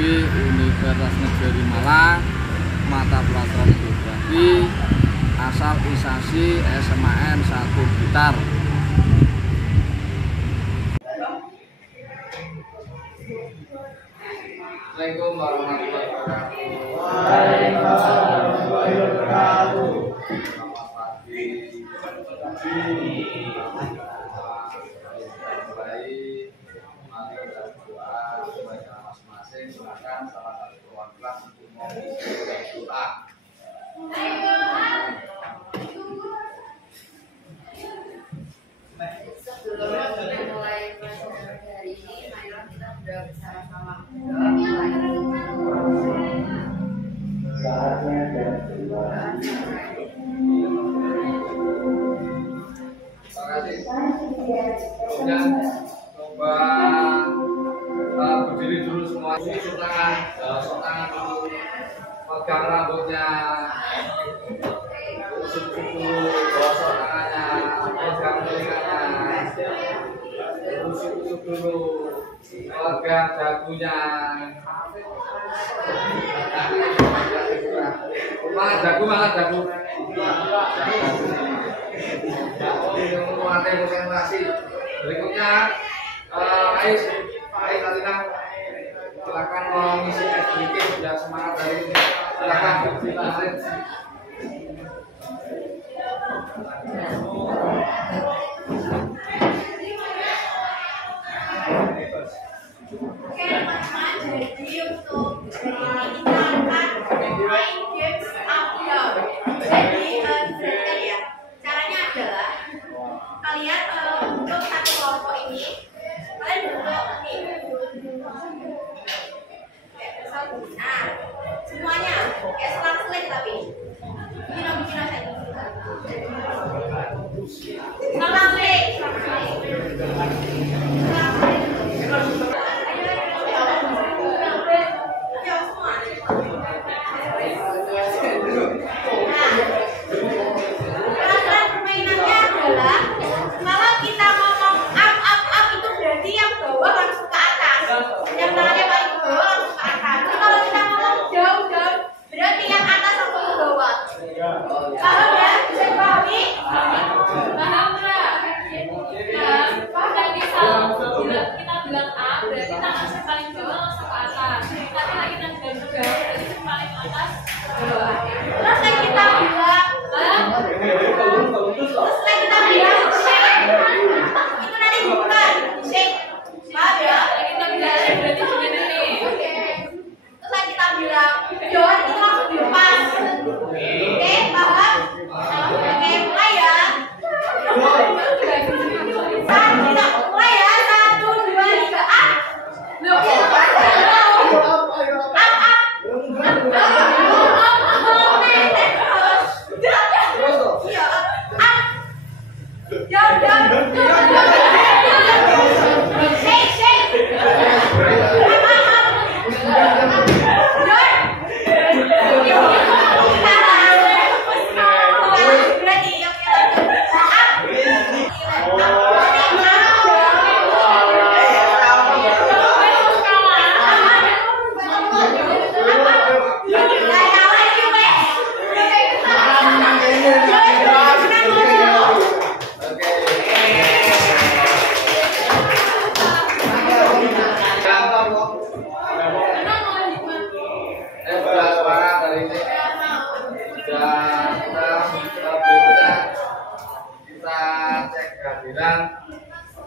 Geologi Universitas Negeri Malang, mata pelajaran geografi, asal ISASI SMAN 1 Blitar. Assalamualaikum warahmatullahi wabarakatuh. Waalaikumsalam warahmatullahi wabarakatuh. Selamat pagi. Baik, mari kita berdoa supaya masing-masing silakan salah satu ruang kelas untuk mengisi doa. Sebelum kita mulai pelajaran hari ini, marilah kita sudah bersama-sama Saatnya dan Terima kasih. Kemudian coba berdiri dulu semua. Sok tangan dulu. Pegang rambutnya. Usut dulu. Gosok tangannya. Pegang telinganya. Usut dulu. Pegang dagunya. Malah dagu. Konsentrasi. Berikutnya, Ais Alina, silakan mengisi sedikit biar semangat dari ini. Silakan. Oke teman-teman, jadi untuk hari ini kita akan main games outdoor. Jadi diperhatikan ya, caranya adalah kalian untuk satu kelompok ini kalian bentuk nah semuanya kayak selang-seling tapi bikin aja selang-seling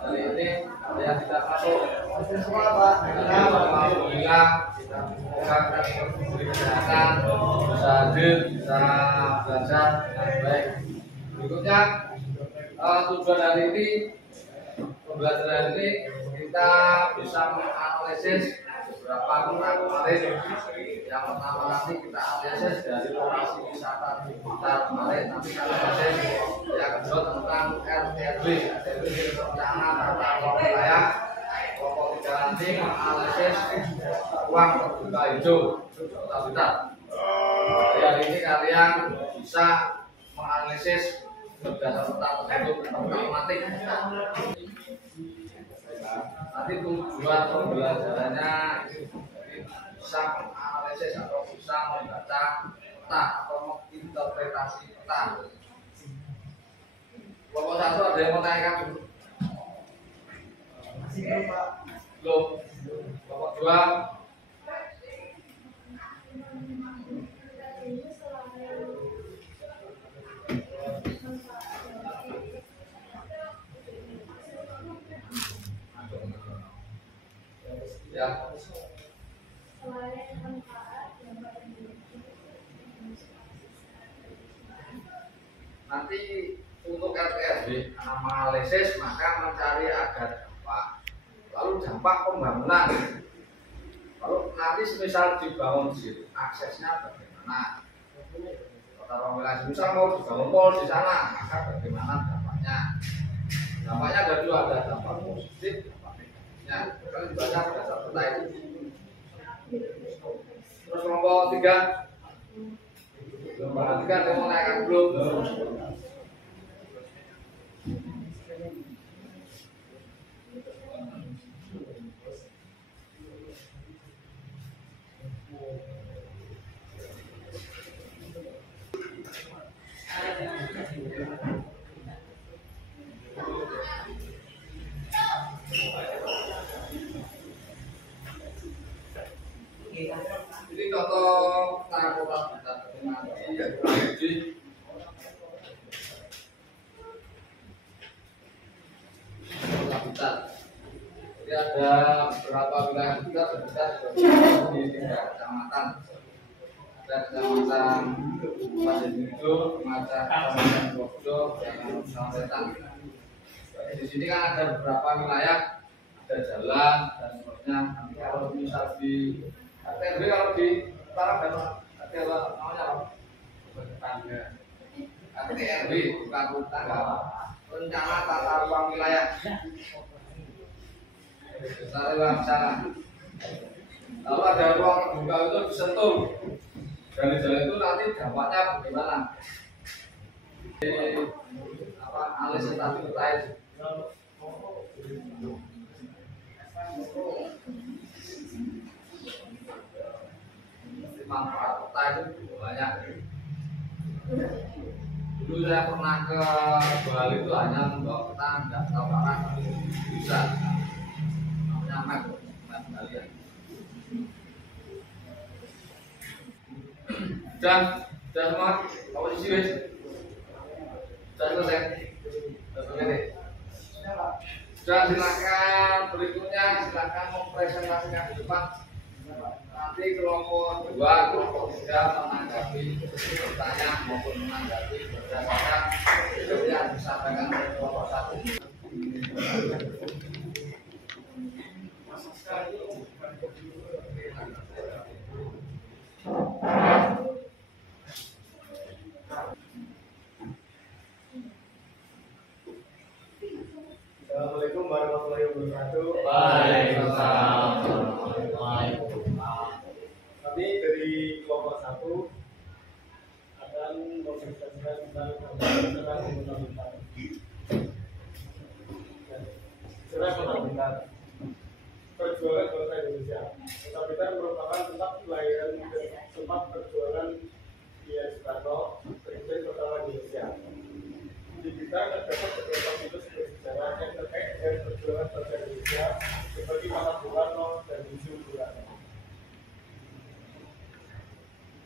hari ini yang tidak masuk alhamdulillah kita beri kesehatan, bisa hadir, bisa belajar dengan baik. Berikutnya tujuan hari ini, pembelajaran ini kita bisa menganalisis beberapa tentang kemarin. Yang pertama nanti kita analisis dari lokasi wisata di sekitar kemarin, nanti kita analisis yang kedua tentang RTRW perencanaan tata kelola wilayah. Kelompok tiga nanti menganalisis ruang terbuka hijau Kota Blitar. Hari ini kalian bisa menganalisis berdasarkan tersebut tentang matematik. Nanti tujuan pembelajarannya bisa menganalisis atau bisa membaca peta atau menginterpretasi peta. Kelompok 1 ada yang mau tanyakan dulu? Belum. Kelompok 2. Ya. Nanti untuk RTRW analisis maka mencari ada dampak, lalu dampak pembangunan. Lalu nanti semisal dibangun di situ, aksesnya bagaimana? Kota Romelas misal mau dibangun mall di sana, maka bagaimana dampaknya? Dampaknya ada dua, ada dampak positif, dampak negatifnya. Kalau dibaca berdasar peta itu. Terus kelompok 3. Kelompok 3 ada mau naikkan belum? Ini contoh kota Blitar nanti kota Blitar. Jadi ada beberapa wilayah Blitar di 3 kecamatan. Ada kecamatan Pasirjo, kecamatan Bogdo, dan Sampetan. Di sini kan ada beberapa wilayah, ada jalan dan seterusnya. Nanti kalau misal di RTRW, kalau di utara dan ada namanya apa? RTRW bukan utara, rencana tata ruang wilayah. Tata ruang sana. Lalu ada ruang terbuka itu disentuh. Dari jalan itu nanti dampaknya bagaimana? Analisis tadi terkait manfaat peta itu banyak. Dulu saya pernah ke Bali itu hanya membawa peta, nggak tahu arah, bisa namanya map Bali. Dan semua posisi wis sudah selesai. Dan silakan berikutnya, silakan mempresentasikan di depan. Nanti kelompok 2, kelompok 3 menanggapi bertanya maupun menanggapi berdasarkan yang disampaikan oleh kelompok 1. Assalamualaikum warahmatullahi wabarakatuh. Waalaikumsalam warahmatullahi wabarakatuh. Kami dari kelompok 1 akan mempresentasikan tentang sejarah Kota Blitar. Sejarah Kota Blitar, perjuangan bangsa Indonesia. Kota Blitar merupakan tempat kelahiran dan tempat perjuangan Soekarno, Presiden pertama Indonesia. Di Blitar terdapat beberapa situs bersejarah yang terkait dengan perjuangan bangsa Indonesia seperti Makam Bung Karno dan Museum Bung Karno.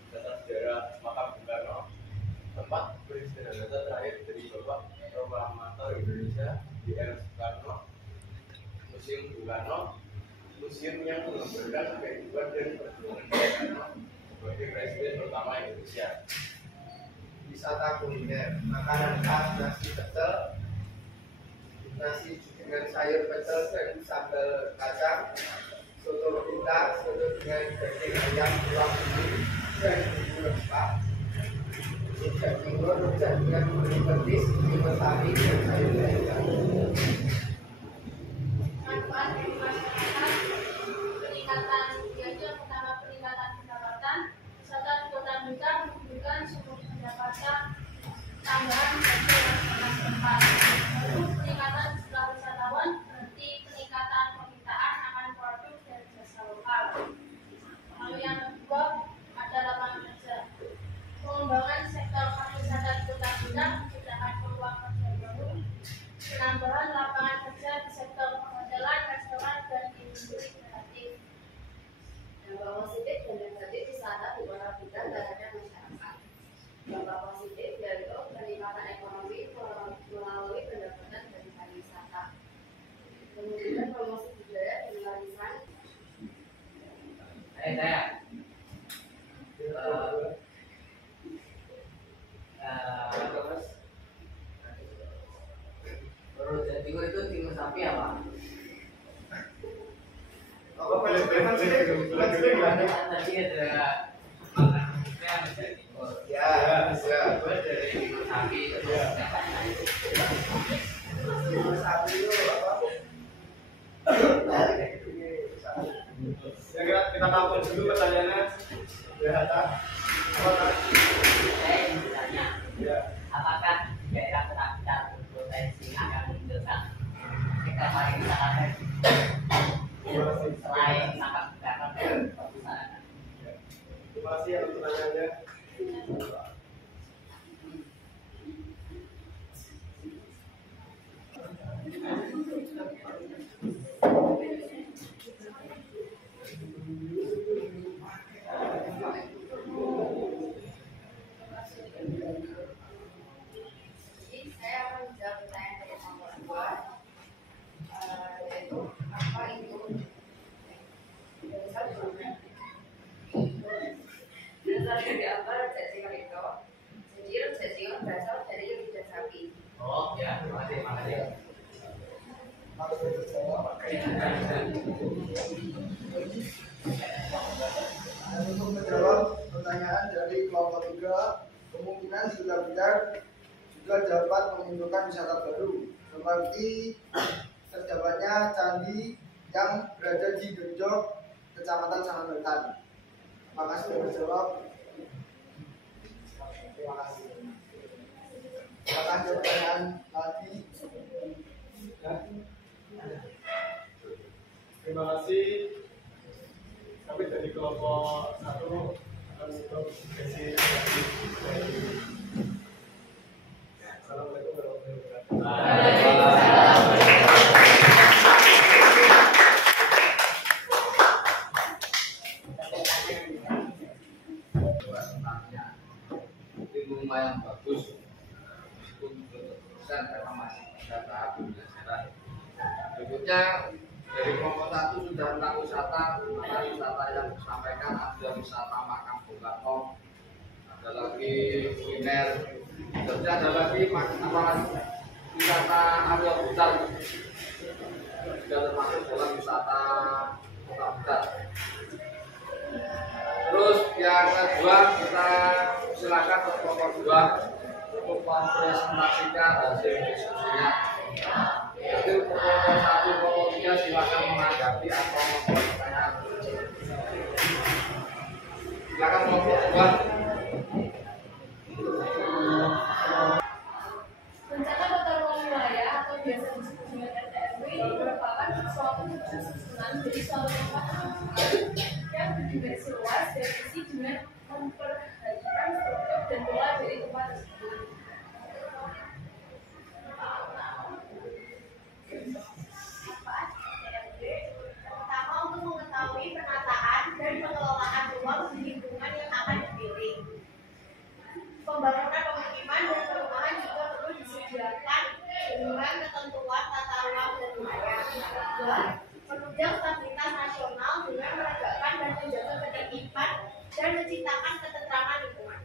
Data sejarah Makam Bung Karno, tempat peristirahatan terakhir dari Bapak Proklamator Indonesia di era Soekarno. Museum Bung Karno, museum yang menggambarkan kehidupan dan perjuangan Bung Karno sebagai Presiden pertama Indonesia. Wisata kuliner, makanan khas nasi pecel, nasi dengan sayur pecel dan sambal kacang, soto Blitar, soto dengan daging ayam, tulang bumbu dan bumbu rempah, rujak timur, rujak dengan kuning petis, timun sari dan sayur bayam. Manfaat bagi masyarakat, peningkatan yaitu pertama peningkatan pendapatan, wisata di Kota Blitar menunjukkan sumber pendapatan tambahan bagi masyarakat setempat. Lalu peningkatan jumlah wisatawan berarti peningkatan permintaan akan produk dan jasa lokal. Lalu Saya Tikus itu tikus sapi apa? Apa balik-balik Tadi ada makan ada tikus. Ya, ya. Gue dari tikus sapi. Tikus sapi itu apa? Ya kita tampil dulu pertanyaannya. Ya, Hatta. Apa tadi? Saya ingin bertanya, Ya. apakah daerah kota berpotensi akan menimbulkan sektor pariwisata selain Makam Bung Karno dan masyarakat? Terima kasih atas pertanyaannya. Jadi saya akan menjawab pertanyaan dari nomor 2, yaitu apa itu dasar dari apa rejeki itu? Jadi rejeki itu berasal dari lidah sapi. Oh ya, terima kasih. Dan untuk menjawab pertanyaan dari kelompok 3, kemungkinan Sudah juga dapat menimbulkan wisata baru seperti terjawabnya candi yang berada di Genjok, Kecamatan Sangawetan. Terima kasih sudah menjawab. Terima kasih. Apakah ada pertanyaan lagi? Terima kasih. Kami dari kelompok 1 akan untuk sesi Assalamualaikum warahmatullahi wabarakatuh. Ini lumayan bagus meskipun berterusan karena masih pada tahap pembelajaran. Berikutnya dari kelompok 1 sudah tentang wisata. Mana wisata yang disampaikan ada wisata Makam Bung Karno, ada lagi kuliner, terus ada lagi wisata Arya Butar, juga termasuk dalam wisata Kota Butar. Terus yang kedua kita silakan untuk kelompok 2 untuk mempresentasikan hasil diskusinya. Jadi untuk kelompok 1, kelompok 3 silakan menanggapi atau membuat pertanyaan. Silakan kelompok 2. Rencana tata ruang wilayah atau biasa disebut dengan RTRW ini merupakan suatu susunan dari suatu tempat yang berdimensi luas dan isi dengan memperhatikan struktur dan pola dari tempat tersebut. Pertama, untuk mengetahui penataan dan pengelolaan ruang di lingkungan yang akan dipilih. Pembangunan pemukiman dan perumahan juga perlu disediakan dengan ketentuan tata ruang dan wilayah. Kedua, menunjang stabilitas nasional dengan menegakkan dan menjaga ketertiban dan menciptakan ketentraman lingkungan.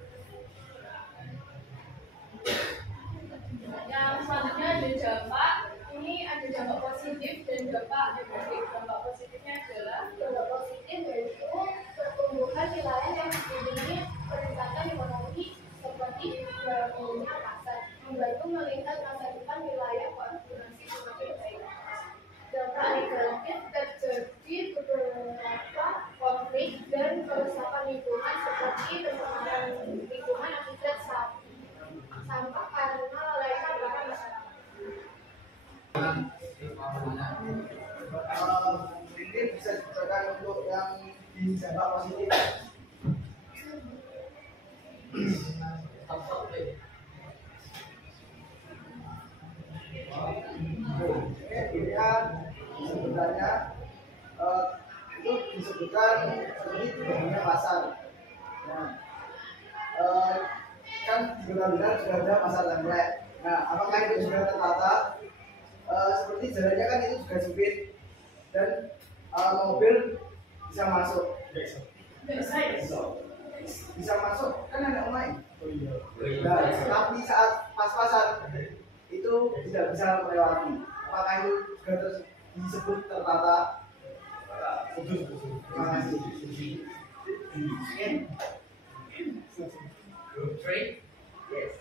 Yang selanjutnya ada dampak. Ini ada dampak positif dan dampak negatif. Dampak positifnya adalah dampak positif yaitu pertumbuhan wilayah yang diiringi peningkatan ekonomi seperti berlakunya pasar, membantu meningkat masa depan wilayah koordinasi semakin baik. Dampak negatif terjadi beberapa konflik dan kerusakan lingkungan seperti pencemaran lingkungan akibat sampah karena lalainya para masyarakat. Ini bisa diceritakan untuk yang di dampak positif. Pilihan sebenarnya itu disebutkan seperti dibangunnya pasar. Nah, kan di benar-benar sudah ada pasar template. Nah, apakah itu sudah tertata? Seperti jalannya kan itu juga sempit dan mobil bisa masuk. Bisa masuk kan ada online. Oh iya. Nah, tapi saat pas-pasan itu tidak bisa melewati. Apakah itu juga disebut tertata? Terima kasih. Group 3? Yes.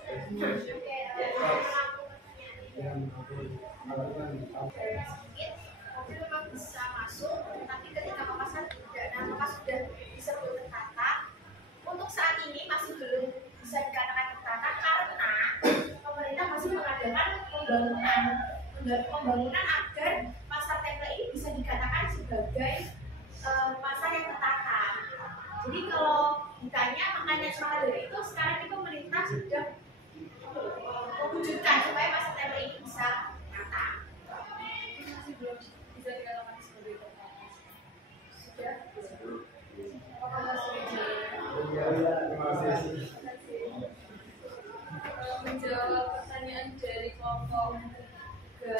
Mobil memang bisa masuk, tapi ketika papasan tidak, nah maka sudah disebut tertata. Untuk saat ini masih belum bisa dikatakan tertata karena pemerintah masih mengadakan pembangunan agar pasar Tempe ini bisa dikatakan sebagai pasar yang tertata. Jadi kalau ditanya makanya semangat dari itu, sekarang ini pemerintah sudah mewujudkan supaya pasar Tempe ini bisa tertata. Masih belum bisa dikatakan sebagai tertata. Sudah? Menjawab pertanyaan dari kelompok 3,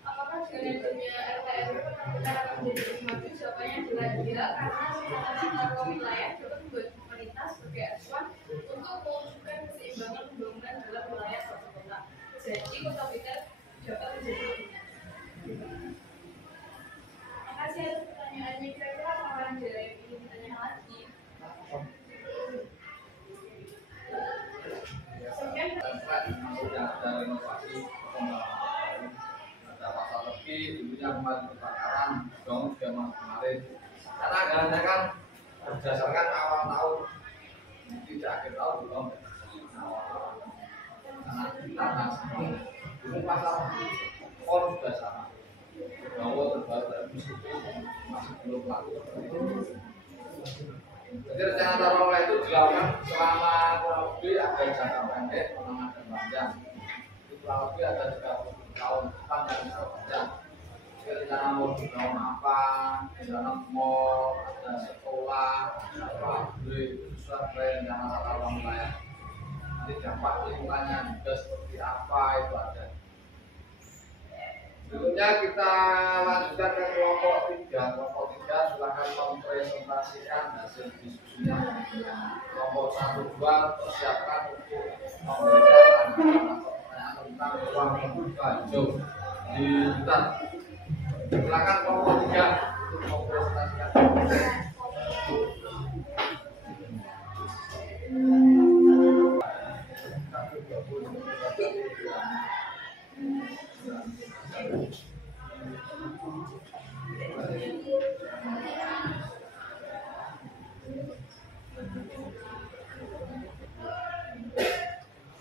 apakah dengan adanya RTRW kita akan menjadi lebih maju? Jawabannya adalah iya, karena secara tata wilayah dapat membuat pemerintah sebagai acuan untuk mewujudkan keseimbangan pembangunan dalam wilayah suatu kota. Jadi kota Blitar dapat menjadi lebih maju. Terima kasih atas pertanyaannya. Kira-kira kawan dari ini ditanya lagi? Sudah ada renovasi pembangunan, ada pasar lebih, dulunya kemarin kebakaran, dong juga kemarin. Karena ada kan berdasarkan awal tahun, tidak akhir tahun dong. Karena kita masih itu pasar pon sudah sama. Bahwa terbaru masih belum laku. Jadi rencana tata ruang itu dilakukan selama kurang lebih ada jangka pendek, menengah dan panjang. Itu kurang lebih ada 30 tahun depan yang bisa panjang. Jadi rencana mau dibangun apa, rencana mall, ada sekolah, ada pabrik, itu sudah rencana tata ruang wilayah. Nanti dampak lingkungannya juga seperti apa itu ada. Berikutnya kita lanjutkan ke kelompok 3. Kelompok 3 silakan mempresentasikan hasil diskusinya. Kelompok 1, 2 persiapkan untuk memberikan pertanyaan tentang ruang terbuka hijau di hutan. Silakan kelompok 3 untuk mempresentasikan.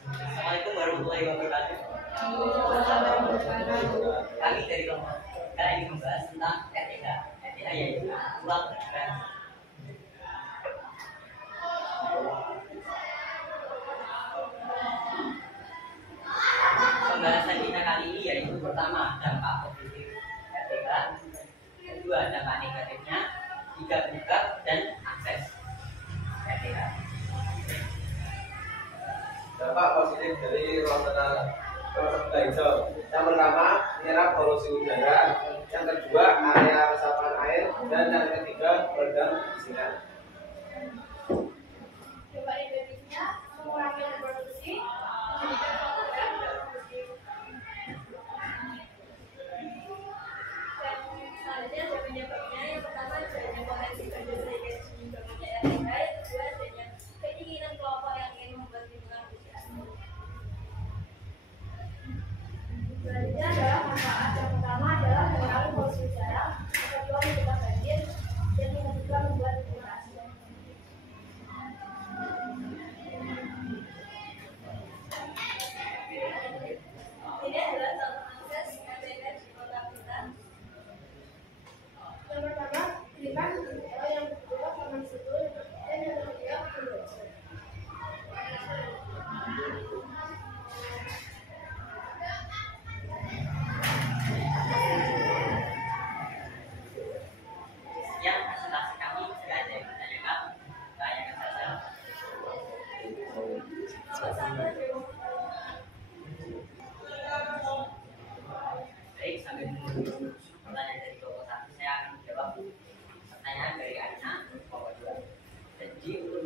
Assalamualaikum warahmatullahi wabarakatuh. Kami dari kelompok kita ingin membahas tentang etika. Etika yaitu ruang bergerak. Pembahasan kita kali ini yaitu pertama dampak positif etika, kedua dampak negatifnya, tiga penyebab dan akses etika. Dampak positif dari ruang terbuka hijau. Yang pertama, menyerap polusi udara. Yang kedua, area resapan air. Dan yang ketiga, peredam kebisingan. Dampak negatifnya mengurangi reproduksi, menjadikan kemudahan dalam produksi. Dan selanjutnya ada penyebabnya. Yang pertama adanya potensi kerja sehingga dibangunnya RTH. Yang kedua adanya keinginan kelompok yang ingin membuat lingkungan lebih asli. Selanjutnya adalah manfaat. Yang pertama adalah mengurangi polusi udara, yang kedua mencegah banjir, dan yang ketiga membuat lingkungan asli.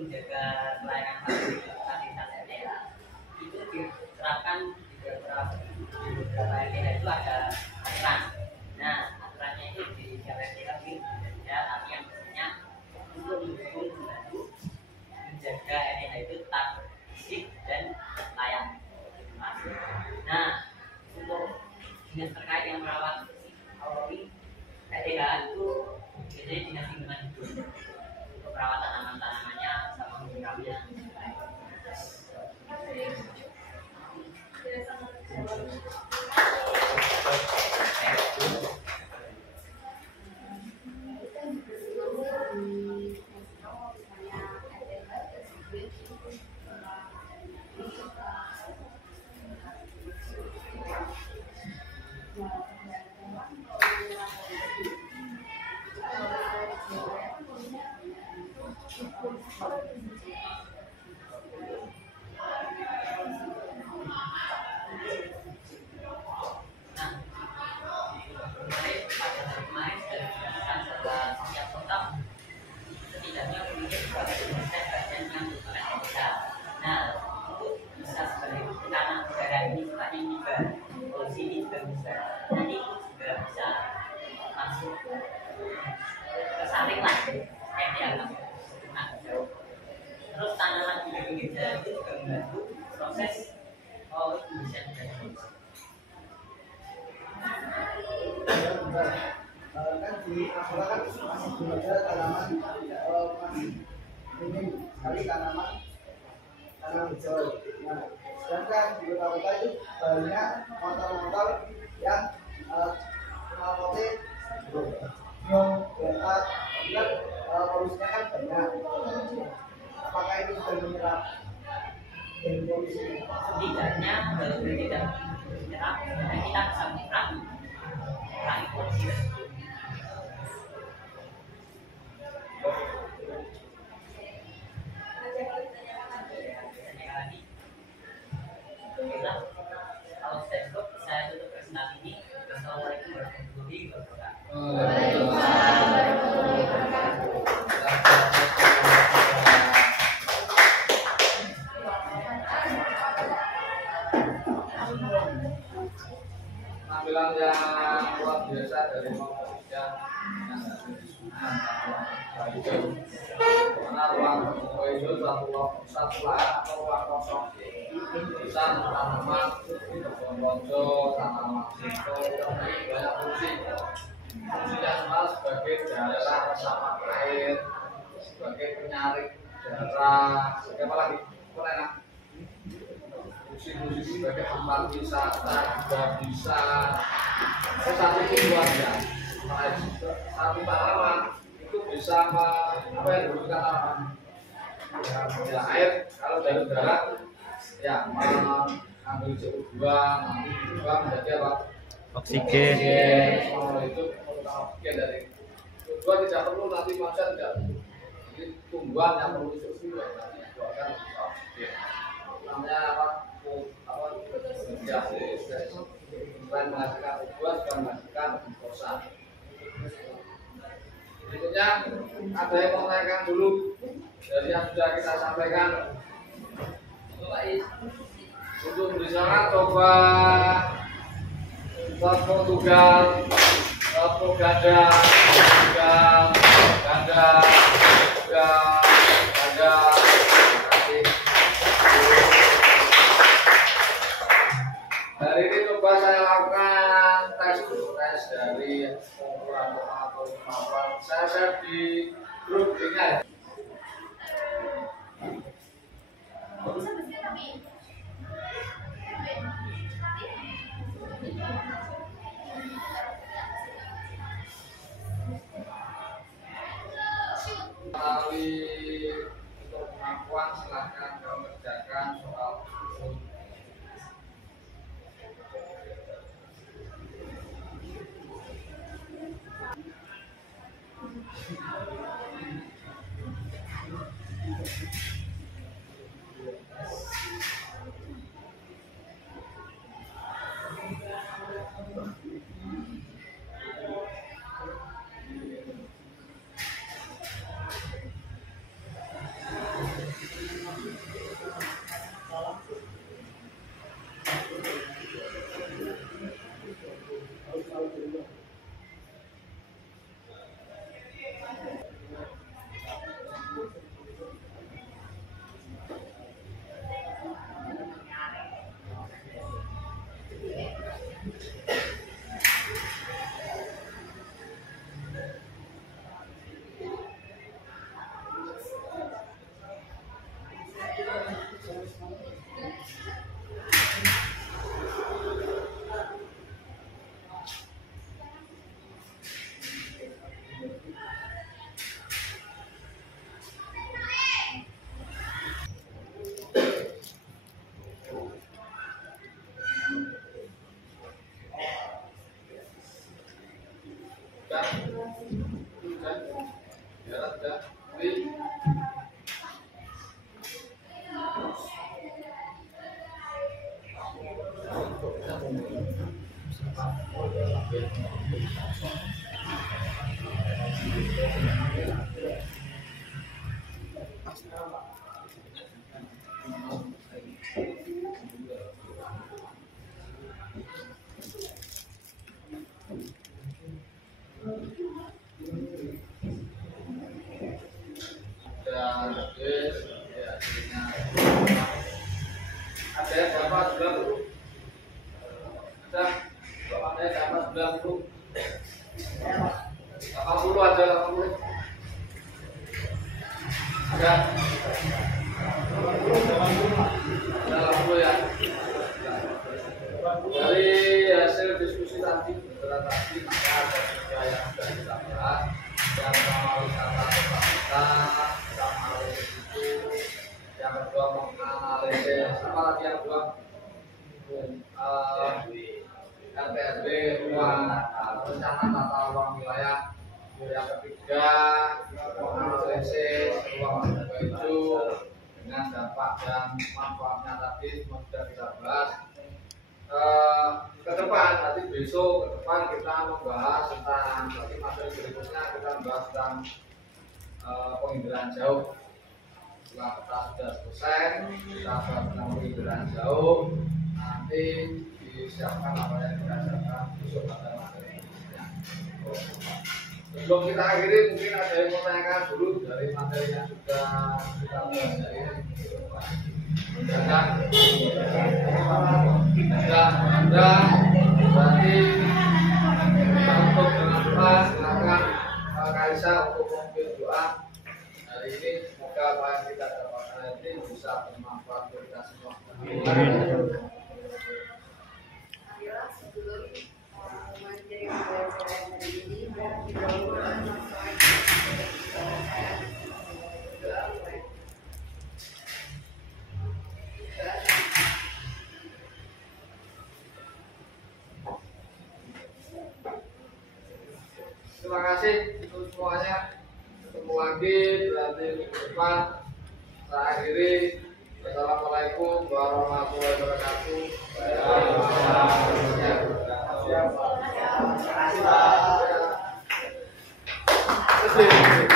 menjaga pelayanan fasilitas RTH itu diterapkan di beberapa RTH itu ada aturan. Nah, aturannya itu di RTH ya, tapi yang biasanya untuk mendukung membantu menjaga RTH itu tetap bersih dan layak. Nah, untuk dinas terkait yang merawat RTH itu biasanya dinas lingkungan hidup untuk perawatan tanaman-tanamannya sama menyiramnya. Terus tanaman di pinggir jalan itu juga membantu proses pembersihan jalan. Kan di Ampera kan masih belum ada tanaman masih minim sekali tanaman hijau. Nah, sedangkan di kota-kota itu banyak motor-motor yang melalui nyong, delta, kan polusinya kan banyak. Apakah itu sudah menyerap dari polusi? Setidaknya kalau tidak menyerap, kita bisa mengurangi polusi tersebut. Kalau saya tutup presentasi ini. Assalamualaikum warahmatullahi wabarakatuh. Tampilan yang luar biasa dari Indonesia karena ruang terbuka itu satu lahan atau ruang kosong bisa tanaman lonjo, tanaman sito, banyak fungsi. Fungsinya semua sebagai daerah resapan air, sebagai penyaring darah, sebagai apa lagi? Fungsi-fungsi sebagai tempat wisata juga bisa. Satu itu luar biasa. Satu tanaman itu bisa apa yang dibutuhkan tanaman? Ya, air. Kalau dari darat, ya mengambil CO2 nanti juga menjadi apa? Oksigen. Semua itu merupakan oksigen dari CO2 tidak perlu nanti manusia tidak. Jadi tumbuhan yang perlu CO2 nanti dikeluarkan oksigen. Namanya apa? Selain menghasilkan CO2 juga menghasilkan glukosa. Berikutnya ada yang mau tanyakan dulu dari yang sudah kita sampaikan. Untuk bersama coba telepon tunggal, telepon ganda, ganda. Hari ini coba saya lakukan tes dari pengukuran atau kemampuan. Saya share di grup ini. Melalui untuk kemampuan silahkan mengerjakan soal tersebut. ada. Wih. Dan habis ya hasilnya ada yang dapat 90, ada yang dapat 90, 80 ada 80, ada 80 ya. Dari hasil diskusi tadi beberapa tadi maka ada juga yang sudah kita bahas, yang pertama wisata kita itu, yang kedua menganalisis apa lagi yang kedua RTRW ruang rencana tata ruang wilayah, yang ketiga menganalisis ruang terbuka hijau dengan dampak dan manfaatnya tadi sudah kita bahas. Ke depan nanti besok ke depan kita membahas tentang nanti materi berikutnya kita membahas tentang penginderaan jauh. Setelah kita sudah selesai kita bahas tentang penginderaan jauh, nanti disiapkan apa yang kita siapkan besok pada materi berikutnya. Sebelum kita akhiri mungkin ada yang mau tanyakan dulu dari materi yang sudah kita bahas hari ini. Ada berarti kita untuk dengan doa silakan Kaisa untuk memimpin doa hari ini. Semoga apa yang kita dapatkan hari ini bisa bermanfaat untuk kita semua. Marilah sebelum mengakhiri pembelajaran hari ini, kita doakan masalah Terima kasih untuk semuanya. Ketemu lagi berarti minggu depan. Saya akhiri. Assalamualaikum warahmatullahi wabarakatuh. Terima kasih.